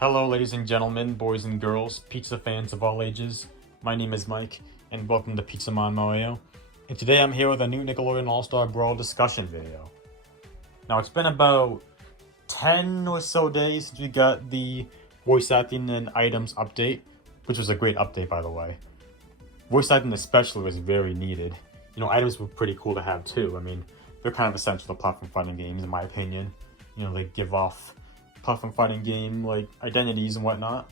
Hello, ladies and gentlemen, boys and girls, pizza fans of all ages. My name is Mike, and welcome to PizzamonMario. And today I'm here with a new Nickelodeon All Star Brawl discussion video. Now, it's been about 10 or so days since we got the voice acting and items update, which was a great update, by the way. Voice acting especially was very needed. You know, items were pretty cool to have too. I mean, they're kind of essential to platform fighting games, in my opinion. You know, they give off platform fighting game like identities and whatnot.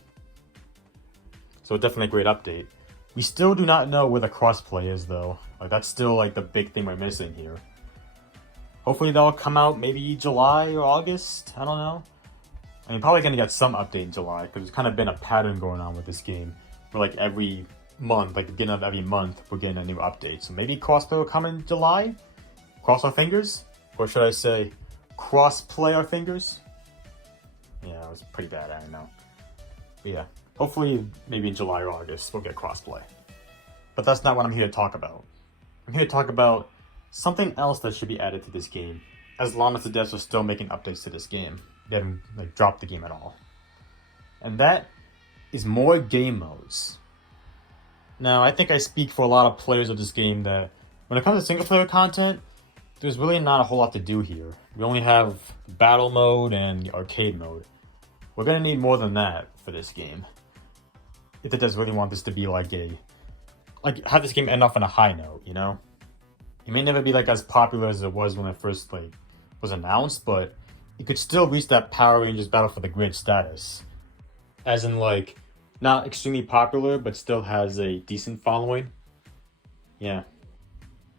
So definitely a great update. We still do not know where the crossplay is though. Like that's still like the big thing we're missing here. Hopefully that'll come out maybe July or August. I don't know. I mean, probably gonna get some update in July because there's kind of been a pattern going on with this game. Where like every month, like the beginning of every month, we're getting a new update. So maybe crossplay will come in July. Cross our fingers, or should I say, cross-play our fingers? Yeah, it was pretty bad, I know. But yeah, hopefully maybe in July or August we'll get crossplay. But that's not what I'm here to talk about. I'm here to talk about something else that should be added to this game, as long as the devs are still making updates to this game. They haven't like dropped the game at all. And that is more game modes. Now, I think I speak for a lot of players of this game that when it comes to single player content, there's really not a whole lot to do here. We only have battle mode and the arcade mode. We're gonna need more than that for this game. If it does really want this to be like have this game end off on a high note, you know? It may never be like as popular as it was when it first was announced, but it could still reach that Power Rangers Battle for the Grid status. As in not extremely popular, but still has a decent following. Yeah.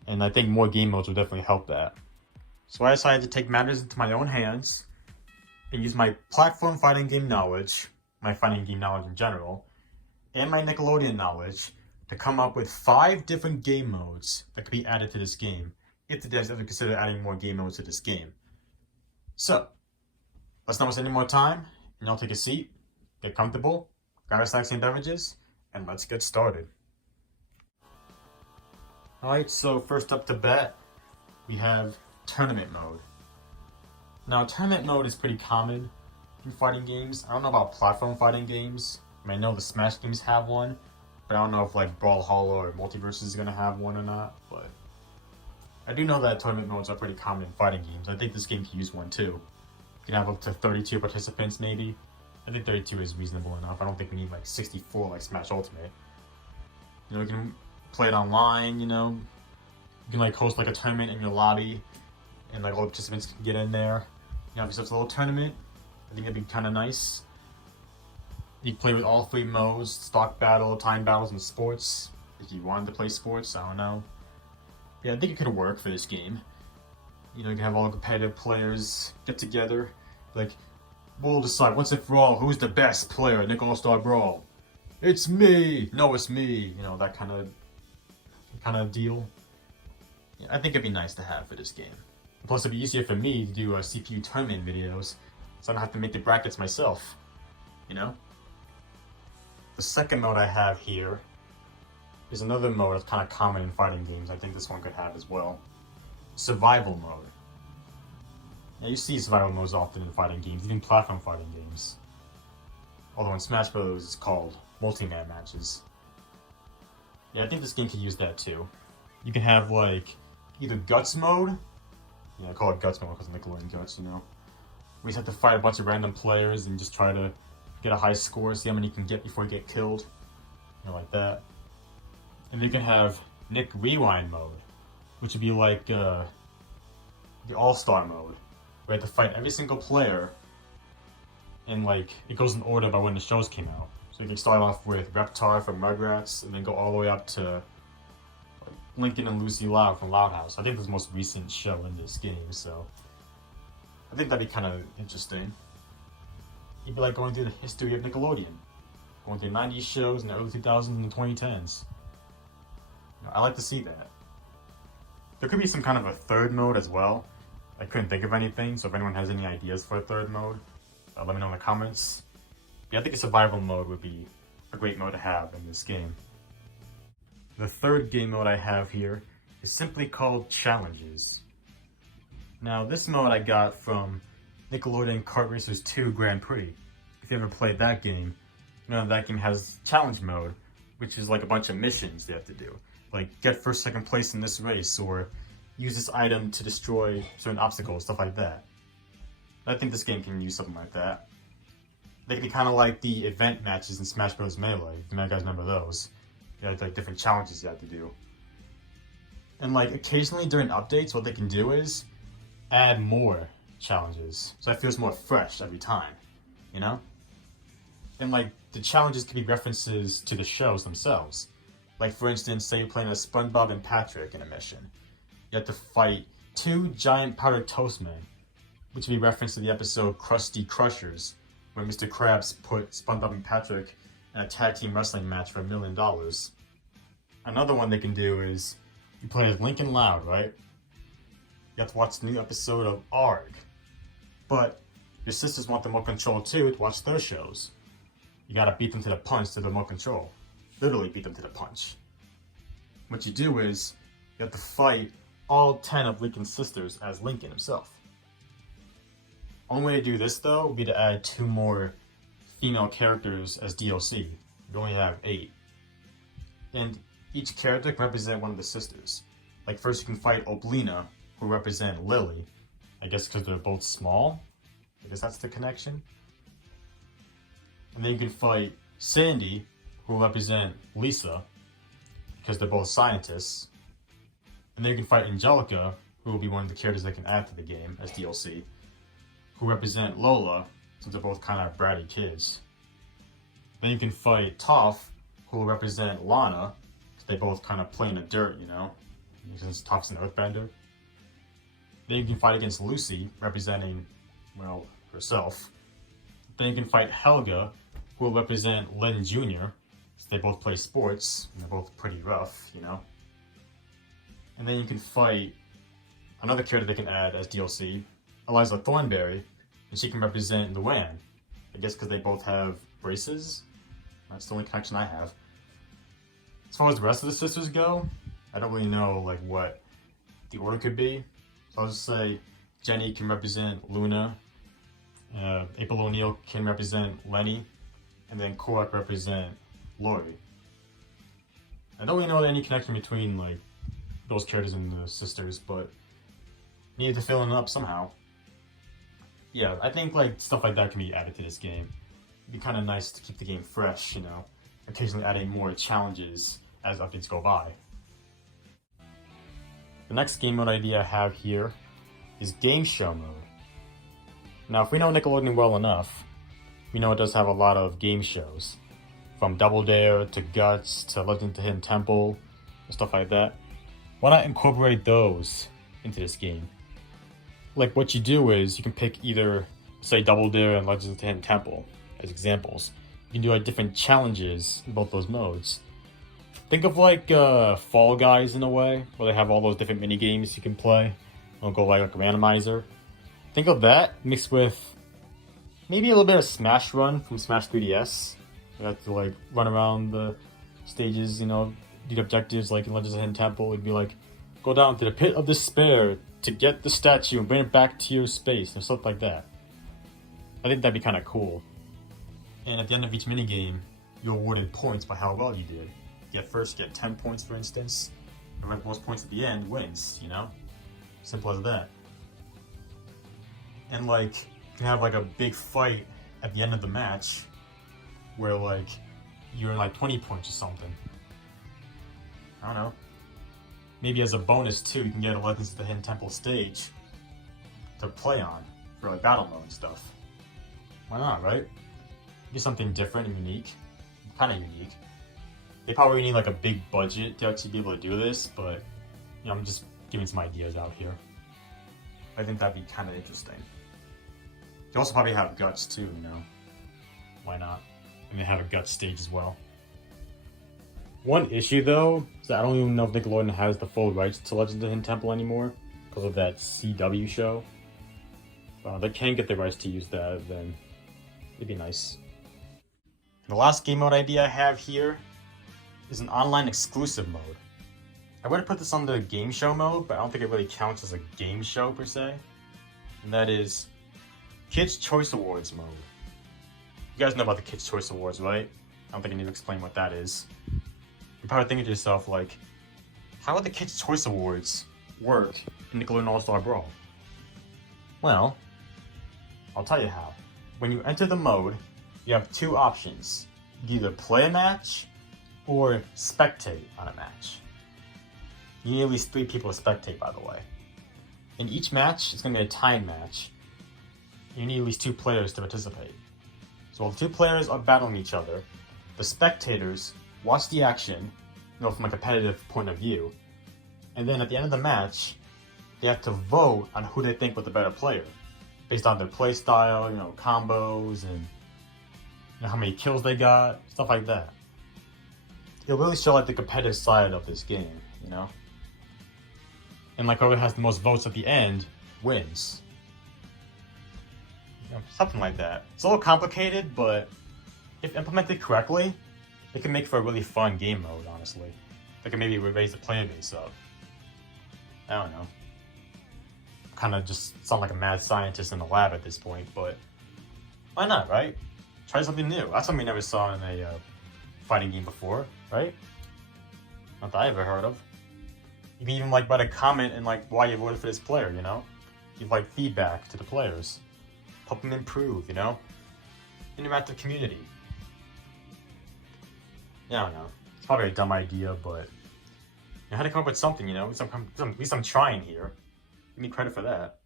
And I think more game modes will definitely help that. So I decided to take matters into my own hands and use my platform fighting game knowledge, my fighting game knowledge in general, and my Nickelodeon knowledge to come up with 5 different game modes that could be added to this game if the devs ever consider adding more game modes to this game. So, let's not waste any more time, and I'll take a seat, get comfortable, grab our snacks and beverages, and let's get started. Alright, so first up to bat, we have tournament mode. Now, tournament mode is pretty common in fighting games. I don't know about platform fighting games. I mean, I know the Smash games have one, but I don't know if like Brawlhalla or Multiverse is gonna have one or not. But I do know that tournament modes are pretty common in fighting games. I think this game can use one too. You can have up to 32 participants maybe. I think 32 is reasonable enough. I don't think we need like 64 like Smash Ultimate. You know, you can play it online, you know. You can like host like a tournament in your lobby and like all the participants can get in there. You know, if it's a little tournament, I think that'd be kind of nice. You can play with all 3 modes, stock battle, time battles, and sports. If you wanted to play sports, I don't know. Yeah, I think it could work for this game. You know, you can have all the competitive players get together. Like, we'll decide once and for all who's the best player at Nick All Star Brawl. It's me! No, it's me! You know, that kind of deal. Yeah, I think it'd be nice to have for this game. Plus, it'd be easier for me to do CPU tournament videos, so I don't have to make the brackets myself, you know? The second mode I have here is another mode that's kind of common in fighting games. I think this one could have as well. Survival mode. Now, you see survival modes often in fighting games, even platform fighting games. Although in Smash Bros. It's called multi-man matches. Yeah, I think this game could use that too. You can have like either Guts mode. Yeah, I call it Guts mode because Nickelodeon Guts, you know. We just have to fight a bunch of random players and just try to get a high score, see how many you can get before you get killed. You know, like that. And you can have Nick Rewind mode, which would be like the All-Star mode, where you have to fight every single player and like it goes in order by when the shows came out. So you can start off with Reptar from Rugrats and then go all the way up to Lincoln and Lucy Loud from Loud House. I think that's the most recent show in this game, so I think that'd be kind of interesting. It'd be like going through the history of Nickelodeon, going through 90s shows in the early 2000s and the 2010s. You know, I like to see that. There could be some kind of a third mode as well. I couldn't think of anything, so if anyone has any ideas for a third mode, let me know in the comments. Yeah, I think a survival mode would be a great mode to have in this game. The third game mode I have here is simply called Challenges. Now, this mode I got from Nickelodeon Kart Racers 2 Grand Prix. if you ever played that game, you know that game has challenge mode, which is like a bunch of missions they have to do. Like get first, second place in this race, or use this item to destroy certain obstacles, stuff like that. I think this game can use something like that. They can be kind of like the event matches in Smash Bros. Melee, if you guys remember those. You had like different challenges you had to do. And like occasionally during updates, what they can do is add more challenges. So it feels more fresh every time, you know? And like the challenges can be references to the shows themselves. Like for instance, say you're playing as SpongeBob and Patrick in a mission. You have to fight 2 giant powdered toast men, which would be reference to the episode Krusty Crushers, where Mr. Krabs put SpongeBob and Patrick in a tag team wrestling match for $1 million. Another one they can do is, you play as Lincoln Loud, right? You have to watch the new episode of ARG. But your sisters want the remote control too to watch their shows. You gotta beat them to the punch to the remote control. Literally beat them to the punch. What you do is, you have to fight all 10 of Lincoln's sisters as Lincoln himself. Only way to do this though would be to add 2 more female characters as DLC. You only have 8. And each character can represent one of the sisters. Like first you can fight Oblina, who represent Lily. I guess because they're both small. I guess that's the connection. And then you can fight Sandy, who will represent Lisa, because they're both scientists. And then you can fight Angelica, who will be one of the characters they can add to the game as DLC, who represent Lola, since they're both kind of bratty kids. Then you can fight Toph, who will represent Lana, because they both kind of play in the dirt, you know, since Toph's an earthbender. Then you can fight against Lucy, representing, well, herself. Then you can fight Helga, who will represent Len Jr., so they both play sports, and they're both pretty rough, you know. And then you can fight another character they can add as DLC, Eliza Thornberry, and she can represent Luann. I guess because they both have braces? That's the only connection I have. As far as the rest of the sisters go, I don't really know like what the order could be. So I'll just say Jenny can represent Luna, April O'Neil can represent Lenny, and then Korak represent Lori. I don't really know any connection between like those characters and the sisters, but needed to fill it up somehow. Yeah, I think like stuff like that can be added to this game. It'd be kind of nice to keep the game fresh, you know, occasionally adding more challenges as updates go by. The next game mode idea I have here is Game Show mode. Now, if we know Nickelodeon well enough, we know it does have a lot of game shows. From Double Dare to Guts to Legend of the Hidden Temple, and stuff like that. Why not incorporate those into this game? Like what you do is you can pick either, say, Double Dare and Legend of the Hidden Temple as examples. You can do like different challenges in both those modes. Think of like Fall Guys in a way, where they have all those different mini games you can play. Don't go like a randomizer. Think of that mixed with maybe a little bit of Smash Run from Smash 3DS. You have to like run around the stages, you know, do the objectives like in Legends of the Hidden Temple. It'd be like, go down to the pit of despair to get the statue and bring it back to your space, or stuff like that. I think that'd be kind of cool. And at the end of each minigame, you're awarded points by how well you did. You get first, you get 10 points for instance. Whoever has the most points at the end wins, you know? Simple as that. And like, you can have like a big fight at the end of the match where like you're in like 20 points or something. I don't know. Maybe as a bonus too, you can get a Legends of the Hidden Temple stage to play on for like battle mode and stuff. Why not, right? Get something different and unique. Kind of unique. They probably need like a big budget to actually be able to do this, but you know, I'm just giving some ideas out here. I think that'd be kind of interesting. You also probably have Guts too, you know? Why not? And they have a Guts stage as well. One issue though, is that I don't even know if Nickelodeon has the full rights to Legends of the Hidden Temple anymore, because of that CW show. They can get the rights to use that, then it'd be nice. And the last game mode idea I have here is an online exclusive mode. I would have put this on the game show mode, but I don't think it really counts as a game show per se. And that is Kids' Choice Awards mode. You guys know about the Kids' Choice Awards, right? I don't think I need to explain what that is. You're probably thinking to yourself, like, how would the Kids' Choice Awards work in Nickelodeon All Star Brawl? Well, I'll tell you how. When you enter the mode, you have two options. You either play a match or spectate on a match. You need at least 3 people to spectate, by the way. In each match, it's going to be a time match. You need at least 2 players to participate. So while the 2 players are battling each other, the spectators watch the action, from a competitive point of view, and then at the end of the match, they have to vote on who they think was the better player, based on their play style, combos, and how many kills they got, stuff like that. It'll really show the competitive side of this game, And whoever has the most votes at the end wins. Something like that. It's a little complicated, but if implemented correctly, it can make for a really fun game mode, honestly. They can maybe raise the player base up. I don't know. Kind of just sound like a mad scientist in the lab at this point, but why not, right? Try something new. That's something we never saw in a fighting game before, right? Not that I ever heard of. You can even write a comment and why you voted for this player, Give feedback to the players. Help them improve, Interactive community. Yeah, I don't know. It's probably a dumb idea, but I had to come up with something, At least I'm trying here. Give me credit for that.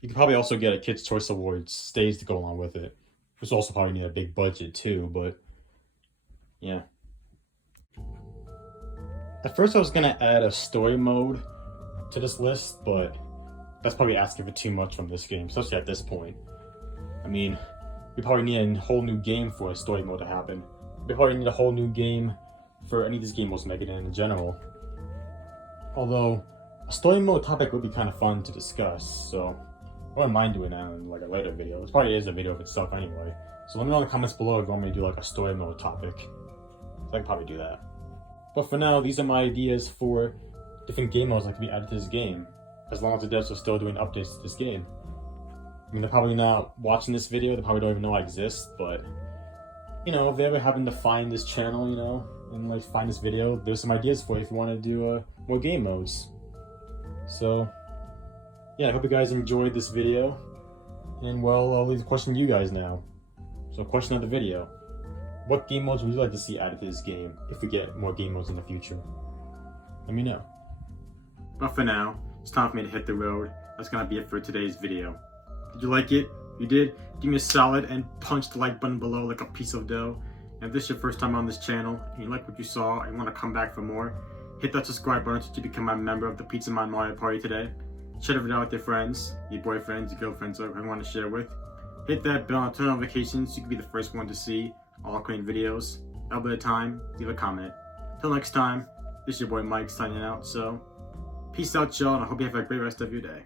You could probably also get a Kids' Choice Awards stage to go along with it. Which also probably need a big budget too, but yeah. At first I was gonna add a story mode to this list, but that's probably asking for too much from this game, especially at this point. I mean, we probably need a whole new game for a story mode to happen. We probably need a whole new game for any of these game modes to make it in general. Although, a story mode topic would be kind of fun to discuss, so I wouldn't mind doing that in a later video. It probably is a video of itself anyway. So let me know in the comments below if you want me to do a story mode topic. So I can probably do that. But for now, these are my ideas for different game modes that can be added to this game. As long as the devs are still doing updates to this game. I mean, they're probably not watching this video, they probably don't even know I exist, but if they ever happen to find this channel, and find this video, there's some ideas for you if you want to do more game modes. So yeah, I hope you guys enjoyed this video, and well, I'll leave the question to you guys now. So question of the video: what game modes would you like to see added to this game if we get more game modes in the future? Let me know. But for now, it's time for me to hit the road. That's gonna be it for today's video. Did you like it? If you did, give me a solid and punch the like button below like a piece of dough. And if this is your first time on this channel and you like what you saw and want to come back for more, hit that subscribe button to become a member of the PizzamonMario party today. Share the video with your friends, your boyfriends, your girlfriends, or whoever you want to share with. Hit that bell and turn on notifications so you can be the first one to see all upcoming videos. Elbow at a time, leave a comment. Till next time, this is your boy Mike signing out, so peace out y'all, and I hope you have a great rest of your day.